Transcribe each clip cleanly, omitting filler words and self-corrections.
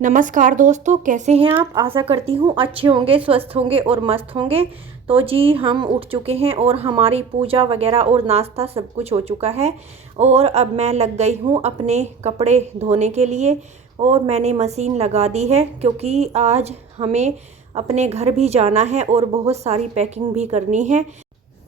नमस्कार दोस्तों, कैसे हैं आप। आशा करती हूँ अच्छे होंगे, स्वस्थ होंगे और मस्त होंगे। तो जी हम उठ चुके हैं और हमारी पूजा वगैरह और नाश्ता सब कुछ हो चुका है। और अब मैं लग गई हूँ अपने कपड़े धोने के लिए। और मैंने मशीन लगा दी है क्योंकि आज हमें अपने घर भी जाना है और बहुत सारी पैकिंग भी करनी है।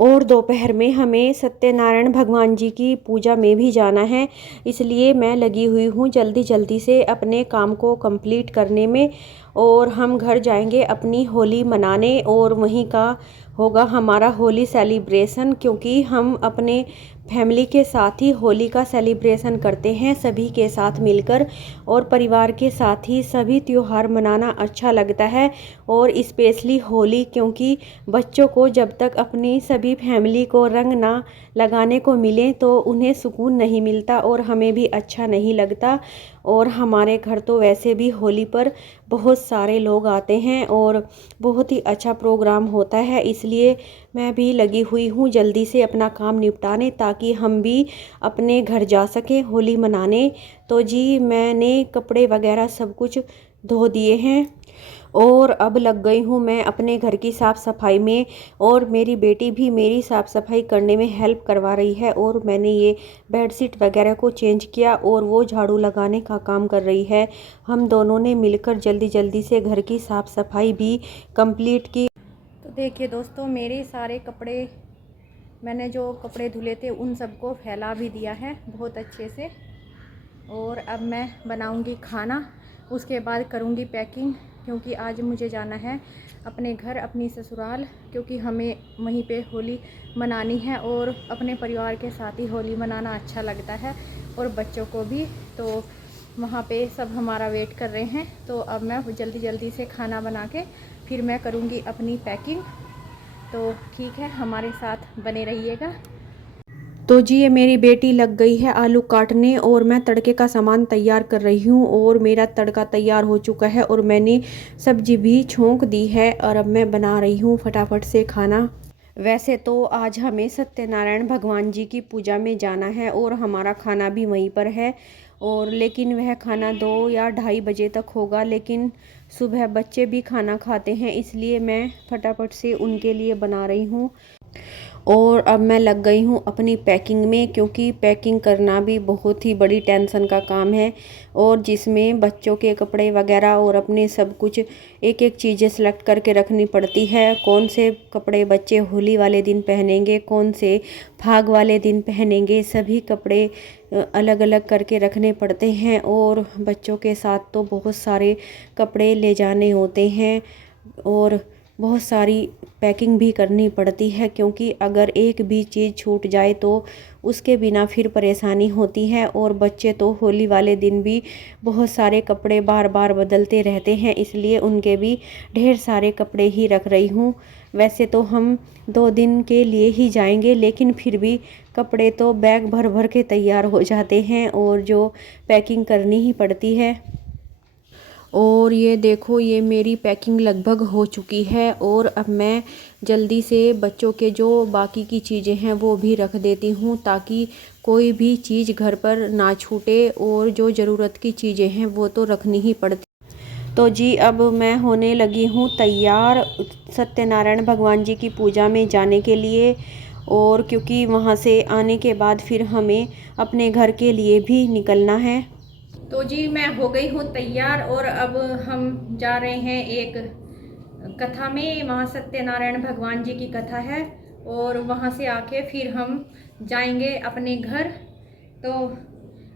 और दोपहर में हमें सत्यनारायण भगवान जी की पूजा में भी जाना है। इसलिए मैं लगी हुई हूँ जल्दी जल्दी से अपने काम को कंप्लीट करने में। और हम घर जाएंगे अपनी होली मनाने और वहीं का होगा हमारा होली सेलिब्रेशन, क्योंकि हम अपने फैमिली के साथ ही होली का सेलिब्रेशन करते हैं सभी के साथ मिलकर। और परिवार के साथ ही सभी त्यौहार मनाना अच्छा लगता है। और स्पेशली होली, क्योंकि बच्चों को जब तक अपनी सभी फैमिली को रंग ना लगाने को मिले तो उन्हें सुकून नहीं मिलता और हमें भी अच्छा नहीं लगता। और हमारे घर तो वैसे भी होली पर बहुत सारे लोग आते हैं और बहुत ही अच्छा प्रोग्राम होता है। इसलिए मैं भी लगी हुई हूँ जल्दी से अपना काम निपटाने, ताकि हम भी अपने घर जा सकें होली मनाने। तो जी मैंने कपड़े वगैरह सब कुछ धो दिए हैं और अब लग गई हूँ मैं अपने घर की साफ़ सफाई में। और मेरी बेटी भी मेरी साफ़ सफाई करने में हेल्प करवा रही है। और मैंने ये बेडशीट वगैरह को चेंज किया और वो झाड़ू लगाने का काम कर रही है। हम दोनों ने मिलकर जल्दी जल्दी से घर की साफ़ सफाई भी कंप्लीट की। तो देखिए दोस्तों, मेरे सारे कपड़े, मैंने जो कपड़े धुले थे उन सबको फैला भी दिया है बहुत अच्छे से। और अब मैं बनाऊंगी खाना, उसके बाद करूंगी पैकिंग, क्योंकि आज मुझे जाना है अपने घर, अपनी ससुराल, क्योंकि हमें वहीं पे होली मनानी है। और अपने परिवार के साथ ही होली मनाना अच्छा लगता है और बच्चों को भी। तो वहाँ पे सब हमारा वेट कर रहे हैं। तो अब मैं जल्दी जल्दी से खाना बना के फिर मैं करूँगी अपनी पैकिंग। तो ठीक है, हमारे साथ बने रहिएगा। तो जी ये मेरी बेटी लग गई है आलू काटने और मैं तड़के का सामान तैयार कर रही हूँ। और मेरा तड़का तैयार हो चुका है और मैंने सब्जी भी छोंक दी है। और अब मैं बना रही हूँ फटाफट से खाना। वैसे तो आज हमें सत्यनारायण भगवान जी की पूजा में जाना है और हमारा खाना भी वहीं पर है। और लेकिन वह खाना 2 या 2:30 बजे तक होगा। लेकिन सुबह बच्चे भी खाना खाते हैं, इसलिए मैं फटाफट से उनके लिए बना रही हूँ। और अब मैं लग गई हूँ अपनी पैकिंग में, क्योंकि पैकिंग करना भी बहुत ही बड़ी टेंशन का काम है। और जिसमें बच्चों के कपड़े वगैरह और अपने सब कुछ एक एक चीज़ें सेलेक्ट करके रखनी पड़ती है। कौन से कपड़े बच्चे होली वाले दिन पहनेंगे, कौन से फाग वाले दिन पहनेंगे, सभी कपड़े अलग अलग करके रखने पड़ते हैं। और बच्चों के साथ तो बहुत सारे कपड़े ले जाने होते हैं और बहुत सारी पैकिंग भी करनी पड़ती है, क्योंकि अगर एक भी चीज़ छूट जाए तो उसके बिना फिर परेशानी होती है। और बच्चे तो होली वाले दिन भी बहुत सारे कपड़े बार बार बदलते रहते हैं, इसलिए उनके भी ढेर सारे कपड़े ही रख रही हूँ। वैसे तो हम 2 दिन के लिए ही जाएंगे, लेकिन फिर भी कपड़े तो बैग भर भर के तैयार हो जाते हैं और जो पैकिंग करनी ही पड़ती है। और ये देखो, ये मेरी पैकिंग लगभग हो चुकी है। और अब मैं जल्दी से बच्चों के जो बाकी की चीज़ें हैं वो भी रख देती हूँ, ताकि कोई भी चीज़ घर पर ना छूटे। और जो ज़रूरत की चीज़ें हैं वो तो रखनी ही पड़ती। तो जी अब मैं होने लगी हूँ तैयार सत्यनारायण भगवान जी की पूजा में जाने के लिए। और क्योंकि वहाँ से आने के बाद फिर हमें अपने घर के लिए भी निकलना है। तो जी मैं हो गई हूँ तैयार और अब हम जा रहे हैं एक कथा में। वहाँ सत्यनारायण भगवान जी की कथा है और वहाँ से आके फिर हम जाएंगे अपने घर। तो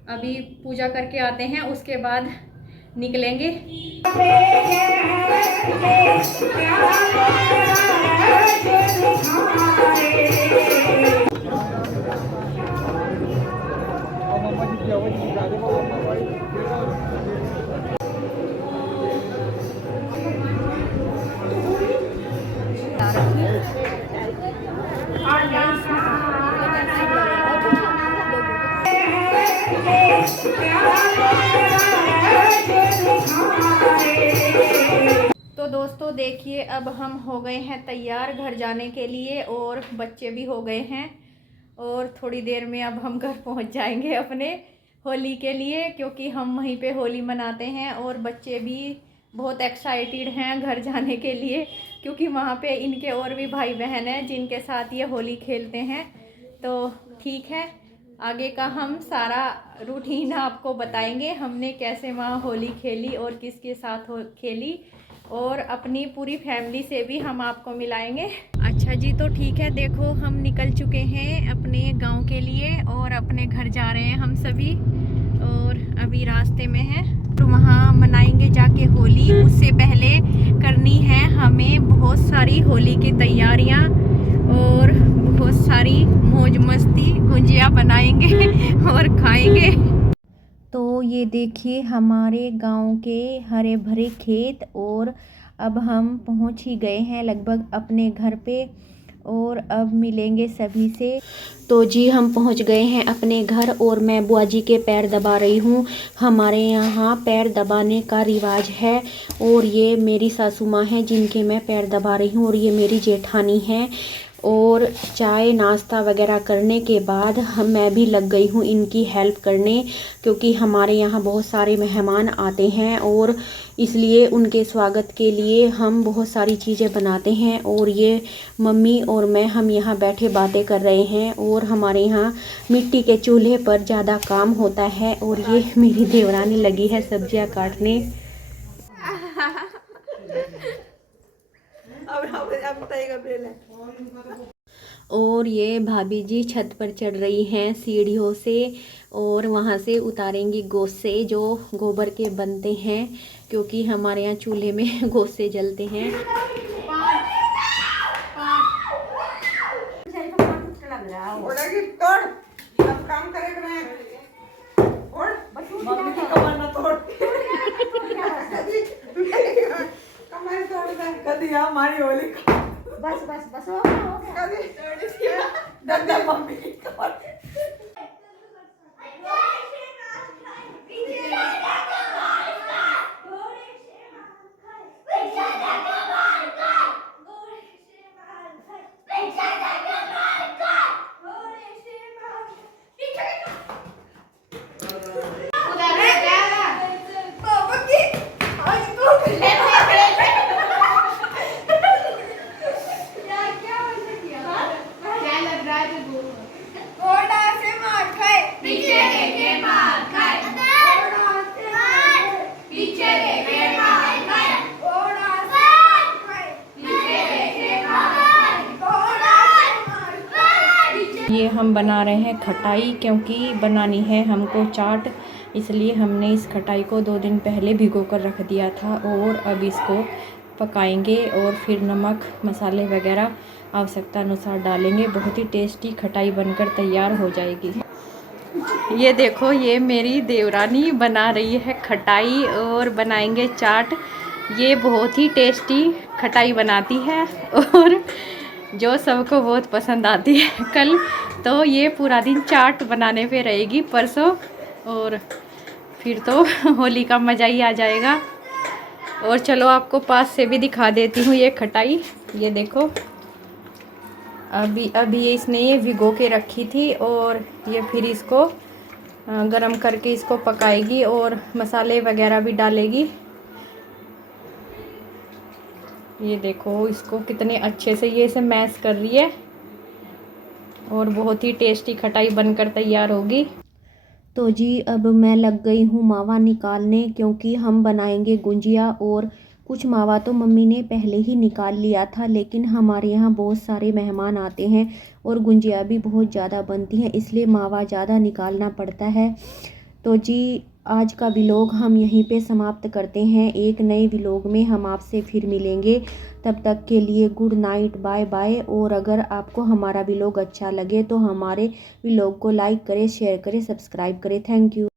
अभी पूजा करके आते हैं, उसके बाद निकलेंगे। तो दोस्तों देखिए, अब हम हो गए हैं तैयार घर जाने के लिए और बच्चे भी हो गए हैं। और थोड़ी देर में अब हम घर पहुंच जाएंगे अपने होली के लिए, क्योंकि हम वहीं पे होली मनाते हैं और बच्चे भी बहुत एक्साइटेड हैं घर जाने के लिए, क्योंकि वहाँ पे इनके और भी भाई बहन हैं जिनके साथ ये होली खेलते हैं। तो ठीक है, आगे का हम सारा रूटीन आपको बताएंगे, हमने कैसे वहाँ होली खेली और किसके साथ खेली, और अपनी पूरी फैमिली से भी हम आपको मिलाएंगे। अच्छा जी, तो ठीक है, देखो हम निकल चुके हैं अपने गांव के लिए और अपने घर जा रहे हैं हम सभी, और अभी रास्ते में हैं तो वहाँ मनाएंगे जाके होली। उससे पहले करनी है हमें बहुत सारी होली की तैयारियाँ और बहुत सारी मौज मस्ती, गुंजिया बनाएंगे और खाएंगे। तो ये देखिए हमारे गांव के हरे भरे खेत, और अब हम पहुंच ही गए हैं लगभग अपने घर पे, और अब मिलेंगे सभी से। तो जी हम पहुंच गए हैं अपने घर और मैं बुआ जी के पैर दबा रही हूँ। हमारे यहाँ पैर दबाने का रिवाज है, और ये मेरी सासू माँ हैं जिनके मैं पैर दबा रही हूँ, और ये मेरी जेठानी है। और चाय नाश्ता वगैरह करने के बाद मैं भी लग गई हूँ इनकी हेल्प करने, क्योंकि हमारे यहाँ बहुत सारे मेहमान आते हैं और इसलिए उनके स्वागत के लिए हम बहुत सारी चीज़ें बनाते हैं। और ये मम्मी और मैं हम यहाँ बैठे बातें कर रहे हैं, और हमारे यहाँ मिट्टी के चूल्हे पर ज़्यादा काम होता है। और ये मेरी देवरानी लगी है सब्जियाँ काटने। और ये भाभी जी छत पर चढ़ रही हैं सीढ़ियों से, और वहाँ से उतारेंगी गोसे जो गोबर के बनते हैं, क्योंकि हमारे यहाँ चूल्हे में गोसे जलते हैं। हमारी होली बस बस बस हो गया मम्मी की ये हम बना रहे हैं खटाई, क्योंकि बनानी है हमको चाट, इसलिए हमने इस खटाई को 2 दिन पहले भिगो कर रख दिया था, और अब इसको पकाएंगे और फिर नमक मसाले वगैरह आवश्यकता अनुसार डालेंगे। बहुत ही टेस्टी खटाई बनकर तैयार हो जाएगी। ये देखो, ये मेरी देवरानी बना रही है खटाई और बनाएंगे चाट। ये बहुत ही टेस्टी खटाई बनाती है और जो सबको बहुत पसंद आती है। कल तो ये पूरा दिन चाट बनाने पे रहेगी, परसों, और फिर तो होली का मज़ा ही आ जाएगा। और चलो आपको पास से भी दिखा देती हूँ ये खटाई। ये देखो, अभी इसने ये भिगो के रखी थी, और ये फिर इसको गरम करके इसको पकाएगी और मसाले वगैरह भी डालेगी। ये देखो इसको कितने अच्छे से ये इसे मैश कर रही है, और बहुत ही टेस्टी खटाई बनकर तैयार होगी। तो जी अब मैं लग गई हूँ मावा निकालने, क्योंकि हम बनाएंगे गुंजिया। और कुछ मावा तो मम्मी ने पहले ही निकाल लिया था, लेकिन हमारे यहाँ बहुत सारे मेहमान आते हैं और गुंजिया भी बहुत ज़्यादा बनती हैं, इसलिए मावा ज़्यादा निकालना पड़ता है। तो जी आज का व्लॉग हम यहीं पे समाप्त करते हैं। एक नए व्लॉग में हम आपसे फिर मिलेंगे। तब तक के लिए गुड नाइट, बाय बाय। और अगर आपको हमारा व्लॉग अच्छा लगे तो हमारे व्लॉग को लाइक करें, शेयर करें, सब्सक्राइब करें। Thank you.